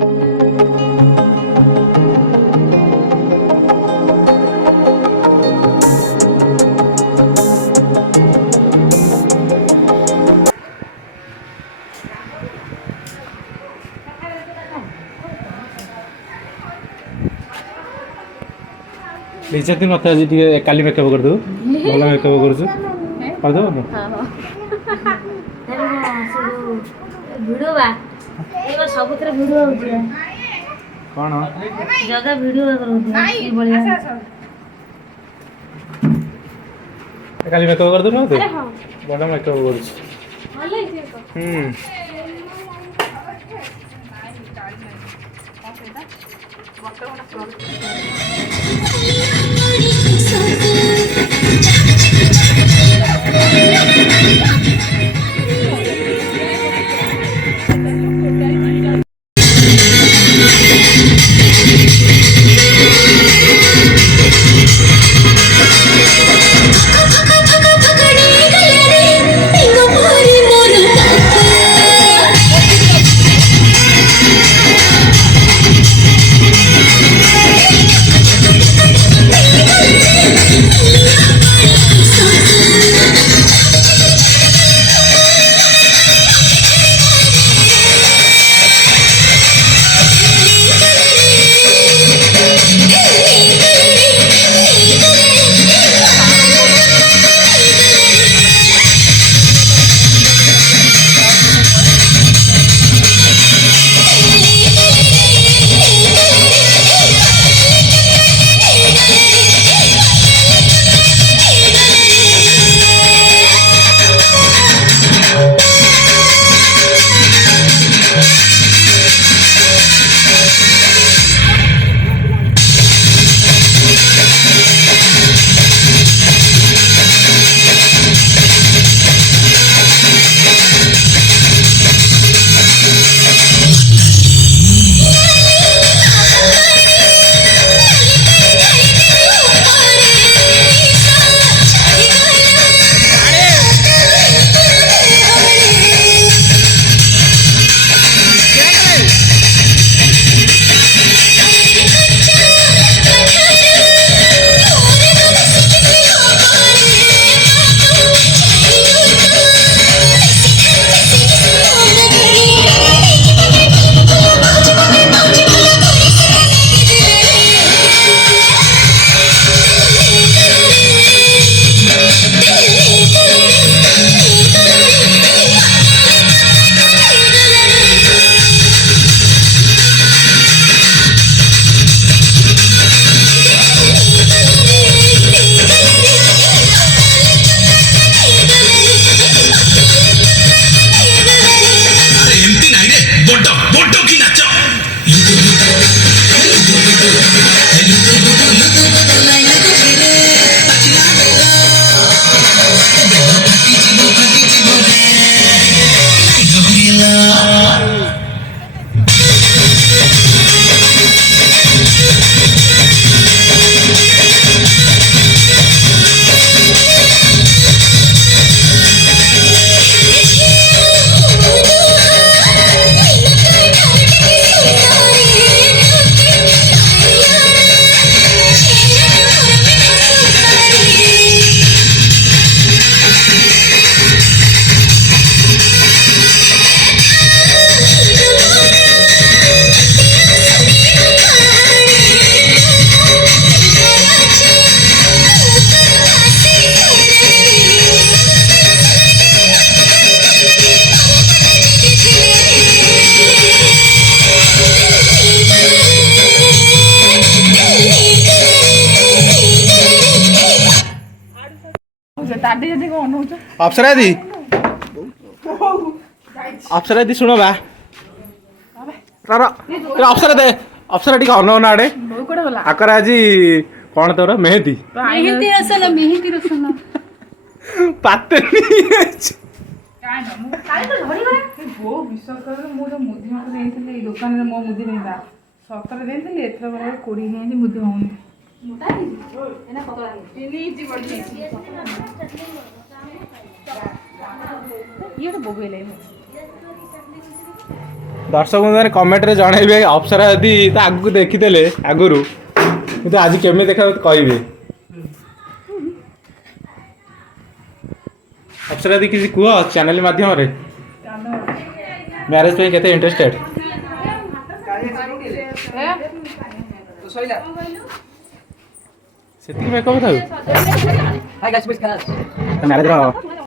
ଦି ଚାରି ଦିନ ମତେ ଆଜି ଟିକେ କାଲି ମେକଅପ୍ କରିଦେବୁ ଭଲ ମେକଅପ୍ କରୁଛୁ କରିଦେବ ନା ଭିଡ଼ିଓ ବା ଏଇ ସବୁଥିରେ ଭିଡ଼ିଓ ହଉଛି କ'ଣ ଜଗା ଭିଡ଼ିଓ କରୁଛି ଏଇଭଳିଆ କାଲି ମେକଅପ୍ କରିଦେବୁ ମତେ ଭଲ ମେକଅପ୍ କରୁଛୁ अप्सरा दी अप्सरा दी शुण बा अप्सरा दे अप्सरा टी अन आड़े आकर आज कौन तोर मेहंदी पाते दुकान मो मुदी नहीं सतर देती एथर बेला कोड़ी नहीं मुदी होनी ये तो बोगेले दर्शक बंधु कमेंट रे जणेबे अप्सरा यदि ता आगु देखिदेले आगुरु तो आज केमी देखा कहबे अप्सरा यदि किसी कुह चैनल माध्यम रे मैरिज पे केते इंटरेस्टेड सेति में कहबो था हाय गाइस, मैरिज रो